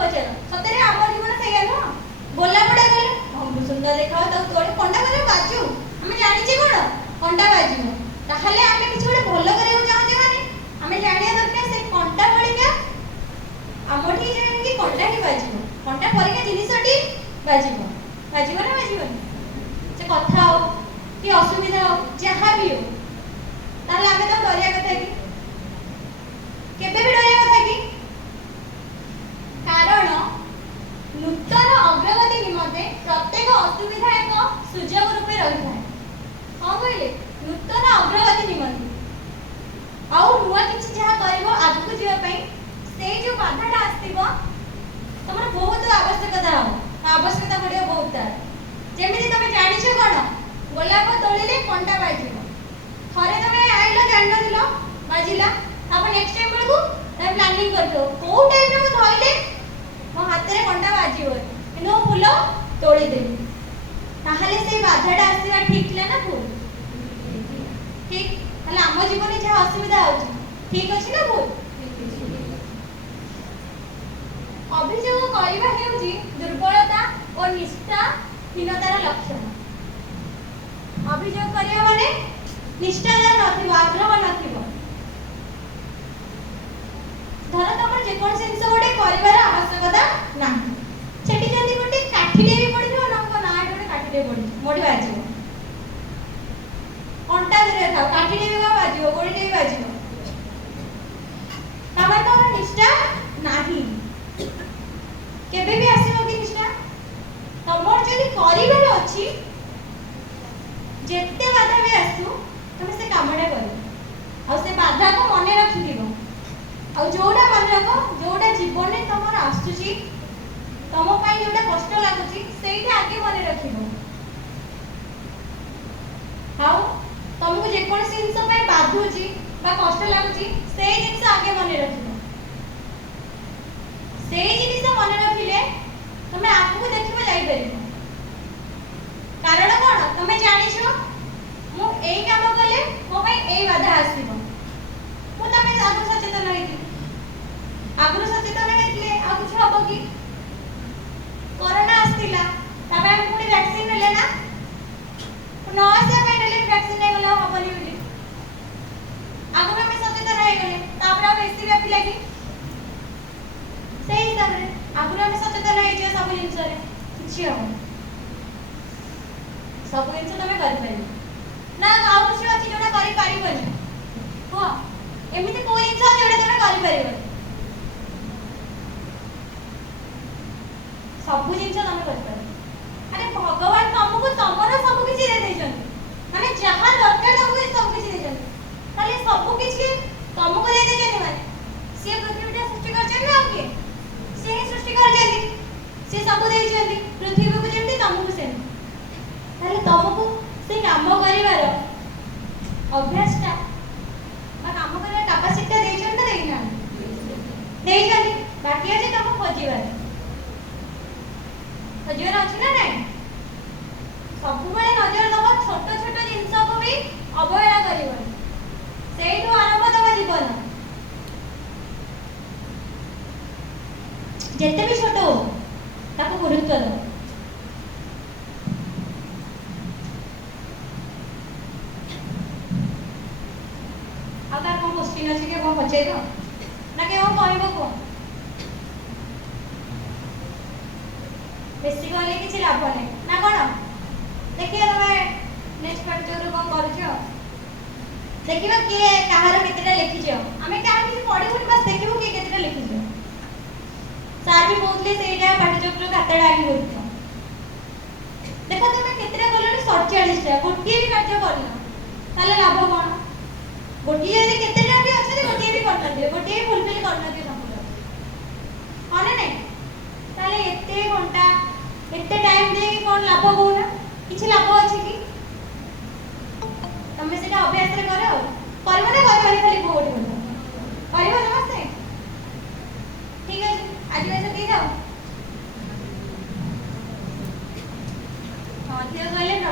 पचार सतरे आम जीवन सैया नुह गोला पड़ा गले सुंदर देखा तो तोड़े कंटा कर बाजू आम जानी कौन कंटा बाजू ताहले आम कि गोटे भल करा चाहूँ माने आम जाना दरकार से कंटा भलिका आमठी कि कंटा ही बाजू कंटा परिका जिनसटी बाजू बाजू ना बाजू से कथा हो कि असुविधा हो जहाँ भी हो ताहले आम तो डरिया कथा कि केबे भी डरिया कथा कि कारण नूतन अग्रगति निमंते प्रत्येक असुविधा एक सुजोग रूपे रही है कौन कहले नूतन अग्रगति निमंते आउ नुआ किछि जहा करबो आगु जीवा पई से जो बाधाटा आस्तिबो तमर बहुत आवश्यकता हो आवश्यकता पड़ियो बहुत तार जेमिति तमे जानिछो कोन गोलाप तोलिले कंटा बाजिबो थरे तमे आइलो जान दिलो बाजिला अब नेक्स्ट टाइम बेलकू तमे प्लानिंग करतो को टाइम रे मो धइले मो हाथ रे कंटा बाजिबो इनो फूल तोड़ी देबी ताहले से बाधाटा आसीबा ठीक ला ना भूल ठीक हला हम जीवन में जहाँ असुविधा होची ठीक अछि ना भूल अभियोग करबा हेउची दुर्बलता और निष्ठाहीनतार लक्षण अभियोग करिया माने निष्ठा नथिबो आग्रह नथिबो धर तमर जे कोन सेंस गोटे करिवार आवश्यकता नाही सेठी जदी गोटे काठीले भी पड़िथो नंको ना गोटे काठीले पड़ि मोडी बाजिबो कंटा धरे था काठीले भी बाजिबो गोडीले भी बाजिबो तमर तो निष्ठा नाही केबे भी आसीबो कि निष्ठा तमर जदी करिवार अछि जेते बाधा भी आसु तमे से कामडा करियो आ से बाधा को मने रखिदिबो आ जोडा मन रखो जोडा जीवन में तमर आसुची तम पई जोडा कष्ट लागुची सेइटा आगे मने रखिबो हाउ तुमको जे कोन जिंस पई बाधुची बा कष्ट लागुची सेई जिंस आगे मने रखिबो सेई जिंस मने रखिले तमे आगु देखिबो जाई परिबो कारण कोन तमे जानिछो मु एई काम कले मो पई एई बाधा आसीबो मु तमे आगु सचेतन होइती आगु सचेतन हेतले आ कुछ हबो कि कोरोना आस्तिला तबे हम पुनी वैक्सीन ले ना न से मेडले वैक्सीन ले गलो हबनी बिली आगु में सचेतन हे गले तापरा बेसी व्यापी लागी सही हिसाब रे आगु में सचेतन हे जे सब जिंस रे किछि हो सब जिंस तमे करि पारि ना आउ कुछ अछि जोडा करि पारिबनी हो एमिति कोइ जिंस जोडा तमे करि पारिबनी सब जिंस तमे कर पारे अरे भगवान तुमको तमर सब किछि दे देछन माने जहां दरकार तुमको सब किछि देछन खाली सब किछि तुमको दे देछन माने से पृथ्वीटा सृष्टि करछन ना के से सृष्टि कर जेली से सब देछन पृथ्वी को जेमति तुमको से ताले तुमको से काम करिवार अभ्यासटा बा काम करिया कैपेसिटी देछन ना देइना देछन बाकी अछि तुमको खोजिबार नजर अछि ना नहीं सब बेले नजर दबो छोट छोट जिंस को भी अवहेला करिवनी सेइठो आरंभ तम जीवन जेते भी छोट हो ताको गुरुत्व दो आकार को क्वेश्चन अछि के को पछे दो ना के हम कहबो को बेसी कहले किछि लाभ नै ना कोन देखिए तमे नेक्स्ट लेक्चर रो कोन करूछो देखिबो के कहार केतेटा लिखिछो हमें कहार किछि पढिबो बस देखिबो के केतेटा लिखिछो सार भी बोलले सेटा पाठचक्र खाताडा आगे बोलतो देखो तमे केतेटा बोलले 47 टा गोटिए भी कार्य करना ताले लाभ कोन गोटिए यदि केतेटा भी अछि गोटिए भी करना दे गोटिए भी फुलफिल करना दे संपूर्ण हाने नै ताले एते घंटा एते टाइम दे कोन लाभ होना किछि लाभ अछि कि तमे सेटा अभ्यास रे करो करबो ना करबो खाली बोर्ड बोल करबो नमस्ते ठीक है आज वैसे दे जाओ हां ठीक है कहले ना